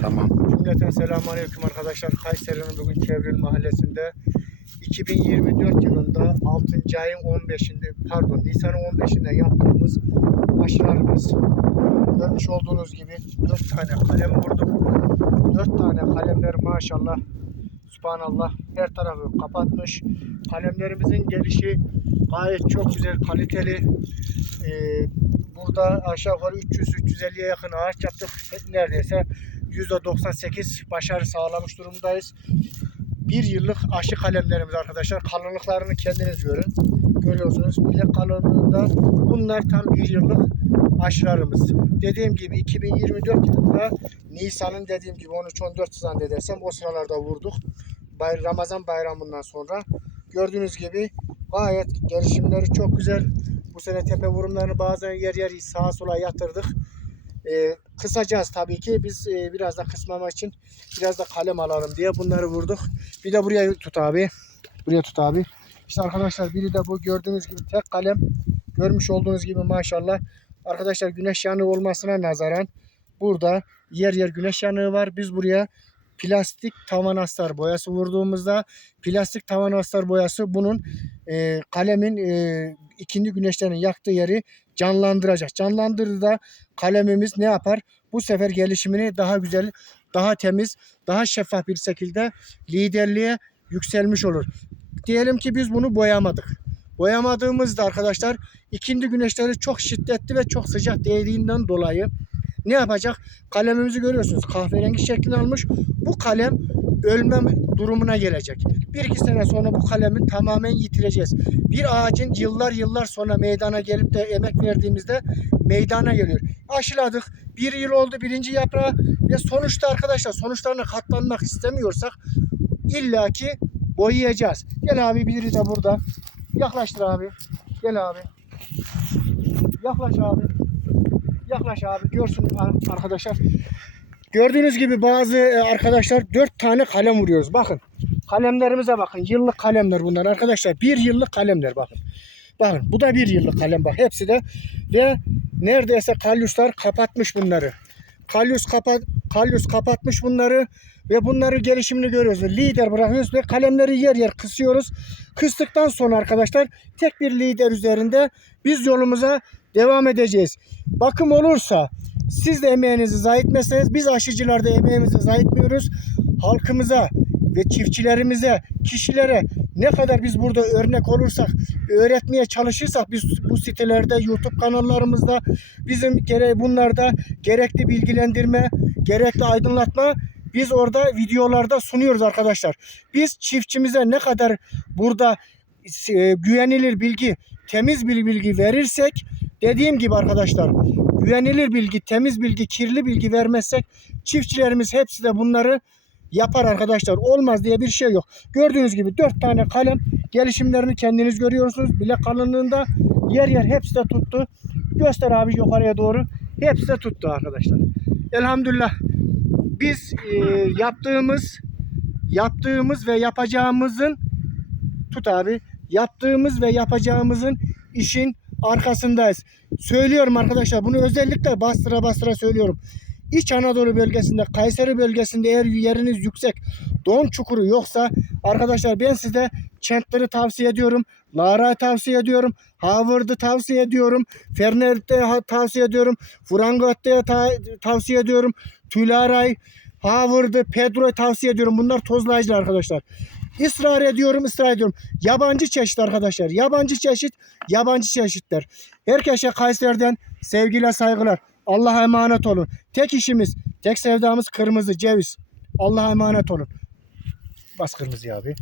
Tamam. Cümleten selamünaleyküm arkadaşlar. Kayseri'nin bugün Çevril Mahallesi'nde 2024 yılında 6. ayın 15'inde pardon Nisan'ın 15'inde yaptığımız aşılarımız görmüş olduğunuz gibi 4 tane kalem vurduk. 4 tane kalemler maşallah Subhanallah her tarafı kapatmış. Kalemlerimizin gelişi gayet çok güzel, kaliteli. Ee, burada aşağı yukarı 300-350'ye yakın ağaç yaptık. Neredeyse %98 başarı sağlamış durumdayız. Bir yıllık aşı kalemlerimiz arkadaşlar. Kalınlıklarını kendiniz görün. Görüyorsunuz bilek kalınlığında bunlar tam bir yıllık aşılarımız. Dediğim gibi 2024 yılında Nisan'ın dediğim gibi 13-14 zannedersem o sıralarda vurduk. Ramazan bayramından sonra gördüğünüz gibi gayet gelişimleri çok güzel. Bu sene tepe vurumlarını bazen yer yer sağa sola yatırdık. Ee, kısacağız tabii ki. Biz e, biraz da kısmamak için biraz da kalem alalım diye bunları vurduk. Bir de buraya tut abi. Buraya tut abi. İşte arkadaşlar biri de bu gördüğünüz gibi tek kalem. Görmüş olduğunuz gibi maşallah. Arkadaşlar güneş yanığı olmasına nazaran burada yer yer güneş yanığı var. Biz buraya plastik tavan astar boyası vurduğumuzda plastik tavan astar boyası bunun e, kalemin e, ikindi güneşlerin yaktığı yeri canlandıracak. Canlandırdı da kalemimiz ne yapar? Bu sefer gelişimini daha güzel, daha temiz, daha şeffaf bir şekilde liderliğe yükselmiş olur. Diyelim ki biz bunu boyamadık. Boyamadığımızda arkadaşlar ikindi güneşleri çok şiddetli ve çok sıcak değdiğinden dolayı ne yapacak? Kalemimizi görüyorsunuz. Kahverengi şeklini almış. Bu kalem ölmem durumuna gelecek. Bir iki sene sonra bu kalemi tamamen yitireceğiz. Bir ağacın yıllar yıllar sonra meydana gelip de emek verdiğimizde meydana geliyor. Aşıladık. Bir yıl oldu birinci yaprağı ve sonuçta arkadaşlar sonuçlarına katlanmak istemiyorsak illaki boyayacağız. Gel abi biri de burada. Yaklaştır abi. Gel abi. Yaklaş abi. Yaklaş abi. Görsün ar- arkadaşlar. Gördüğünüz gibi bazı e, arkadaşlar dört tane kalem vuruyoruz. Bakın. Kalemlerimize bakın. Yıllık kalemler bunlar arkadaşlar. Bir yıllık kalemler bakın. Bakın bu da bir yıllık kalem bak. Hepsi de ve neredeyse kalyuslar kapatmış bunları. Kalyus kapat kalyus kapatmış bunları ve bunları gelişimini görüyoruz. Lider bırakıyoruz ve kalemleri yer yer kısıyoruz. Kıstıktan sonra arkadaşlar tek bir lider üzerinde biz yolumuza devam edeceğiz. Bakım olursa siz de emeğinizi zayi etmezseniz biz aşıcılar da emeğimizi zayi etmiyoruz. Halkımıza ve çiftçilerimize, kişilere ne kadar biz burada örnek olursak, öğretmeye çalışırsak biz bu sitelerde, YouTube kanallarımızda bizim gere bunlarda gerekli bilgilendirme, gerekli aydınlatma biz orada videolarda sunuyoruz arkadaşlar. Biz çiftçimize ne kadar burada e, güvenilir bilgi, temiz bir bilgi verirsek dediğim gibi arkadaşlar güvenilir bilgi, temiz bilgi, kirli bilgi vermezsek çiftçilerimiz hepsi de bunları yapar arkadaşlar. Olmaz diye bir şey yok. Gördüğünüz gibi dört tane kalem gelişimlerini kendiniz görüyorsunuz. Bile kalınlığında yer yer hepsi de tuttu. Göster abi yukarıya doğru. Hepsi de tuttu arkadaşlar. Elhamdülillah biz e, yaptığımız yaptığımız ve yapacağımızın tut abi yaptığımız ve yapacağımızın işin arkasındayız. Söylüyorum arkadaşlar bunu özellikle bastıra bastıra söylüyorum. İç Anadolu bölgesinde, Kayseri bölgesinde eğer yeriniz yüksek, don çukuru yoksa arkadaşlar ben size Chandler'ı tavsiye ediyorum. Lara'yı tavsiye ediyorum. Howard'ı tavsiye ediyorum. Ferner'de tavsiye ediyorum. Frangot'ta ta- tavsiye ediyorum. Tülaray, Howard'ı, Pedro'yu tavsiye ediyorum. Bunlar tozlayıcılar arkadaşlar. Israr ediyorum, ısrar ediyorum. Yabancı çeşit arkadaşlar. Yabancı çeşit, yabancı çeşitler. Herkese Kayseri'den sevgiler, saygılar. Allah'a emanet olun. Tek işimiz, tek sevdamız kırmızı ceviz. Allah'a emanet olun. Bas kırmızı abi.